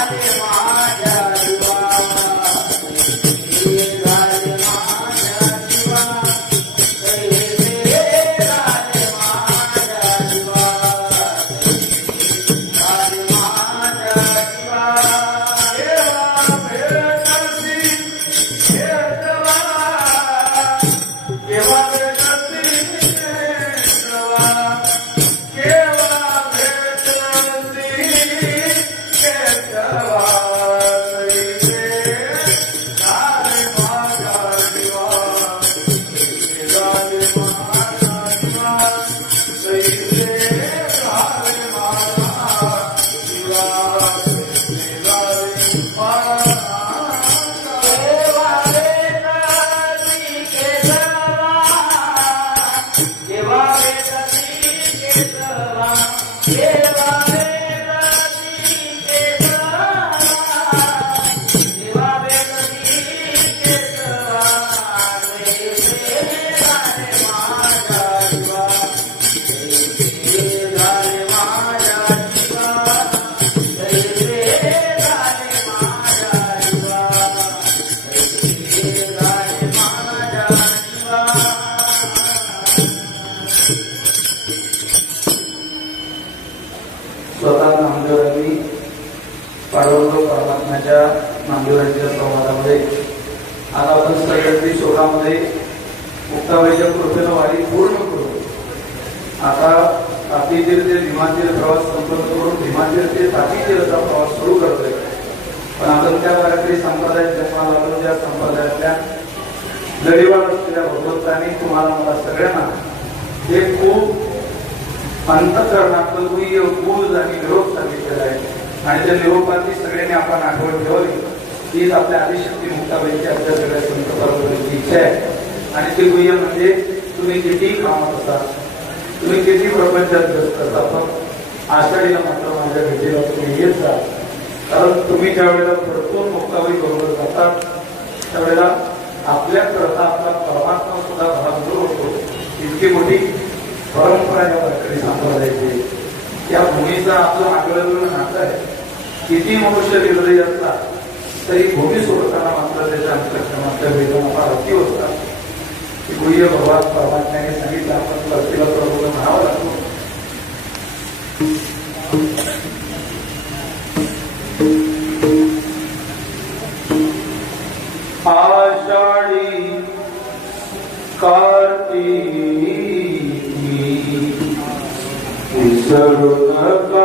Alemanha. पाडवलो परमात्म्याच्या नामदेवांच्या संवादामध्ये आज आपण सह्याद्री शोधामध्ये मुक्ताबाईच्या कृपेनं वारी पूर्ण करू. आता तापी ते भीमातीर प्रवास संपन्न करून भीमातीर ते तापी प्रवास सुरू करतोय. पण आपण त्या मराठी संप्रदायात जन्माला लागलो त्या संप्रदायातल्या गरीबात असलेल्या भगवंतांनी तुम्हाला मला सगळ्यांना हे खूप अंतकरणातलं गुह्य गुज आणि विरोध सांगितलेला आहे. आणि त्या निरोपाची सगळ्यांनी आपण आठवण ठेवली तीच आपल्या आदिशक्ती मुक्ताबाईची आपल्या सगळ्या संत परंपरेची इच्छा आहे. आणि ते गुह्य म्हणजे तुम्ही किती कामात असाल तुम्ही किती प्रपंचात व्यस्त असा पण आषाढीला मात्र माझ्या भेटीला तुम्ही येत जा. कारण तुम्ही ज्या वेळेला भरपूर मुक्ताबाई बरोबर जातात त्यावेळेला आपल्या करता आपला परमात्मा सुद्धा भागदूर होतो इतकी मोठी परंपरा या वारकरी संप्रदायाची या भूमीचा आपलं आगळं नातं आहे. किती मनुष्य निर्दयी असतात तरी भूमी सोडताना मात्र त्याच्या अंतरक्षणाच्या वेदना फार अति होतात. गुह्य भगवान परमात्म्याने सांगितलं आपण प्रतिला प्रभू म्हणावं लागतो. Saruna